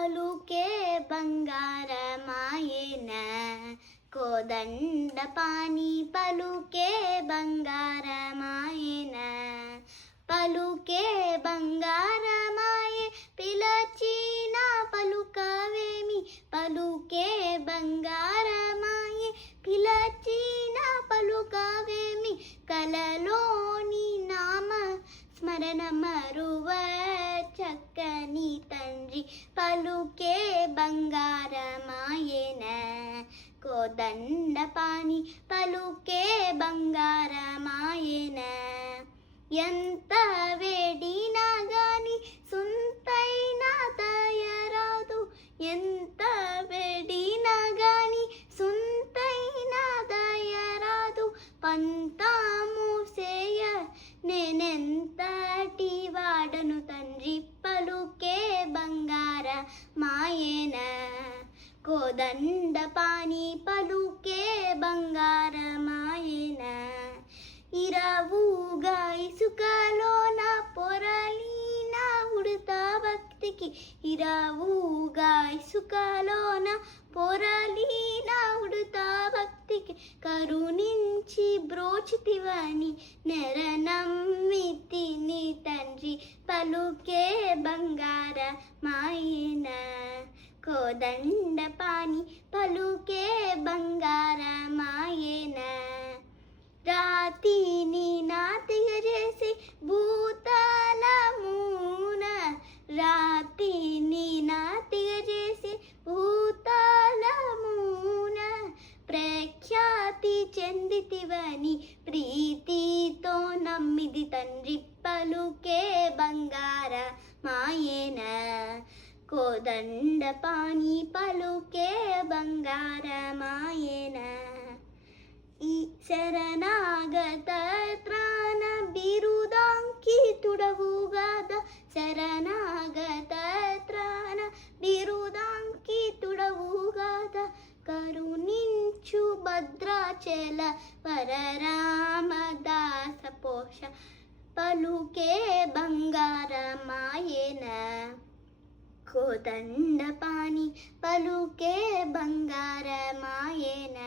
పలుకే బంగారమాయెన కోదండపాణి పలుకే బంగారమాయెన పలుకే బంగారమాయె పిలచిన పలుకవేమి పలుకే బంగారమాయె పిలచిన పలుకవేమి కలలోని నామ స్మరణ మరువ చక్కని తండ్రి పలుకే బంగారమాయెన కోదండపాణి పలుకే బంగారమాయెన ఎంత వేడినా గాని సుంతైనా దయరాదు ఎంత వేడినా గాని సుంతైనా దయరాదు పంతాము సేయ నేనెంతటి వాడను తండ్రి పలుకే బంగారమాయెన కోదండపాణి పలుకే బంగారమాయెన ఇరవుగా ఇసుకలోన పొరలిన ఉడత భక్తికి ఇరవుగా ఇసుకలోన పొరలిన ఉడత భక్తికి కరుణించి బ్రోచితివని నెరనమ్మితిని తండ్రి పలుకే బంగారమాయెన కోదండపాణి పలుకే బంగారమాయెన రాతిని నాతిగా చేసి భూతలమున రాతిని నాతిగా చేసి భూతలమున ప్రఖ్యాతి చెందితివని ప్రీతితో నమ్మిది తండ్రి పలుకే బంగారమాయెన కోదండపాణి పలుకే బంగారమాయెన ఈ శరణాగత త్రాణ బిరుదాంకితుడవుగాద శరణాగత త్రాణ బిరుదాంకితుడవుగాద కరుణించు భద్రాచల వరరామదాస పోష పలుకే బంగారమాయెన కోదండపాణి పలుకే బంగారమాయెన.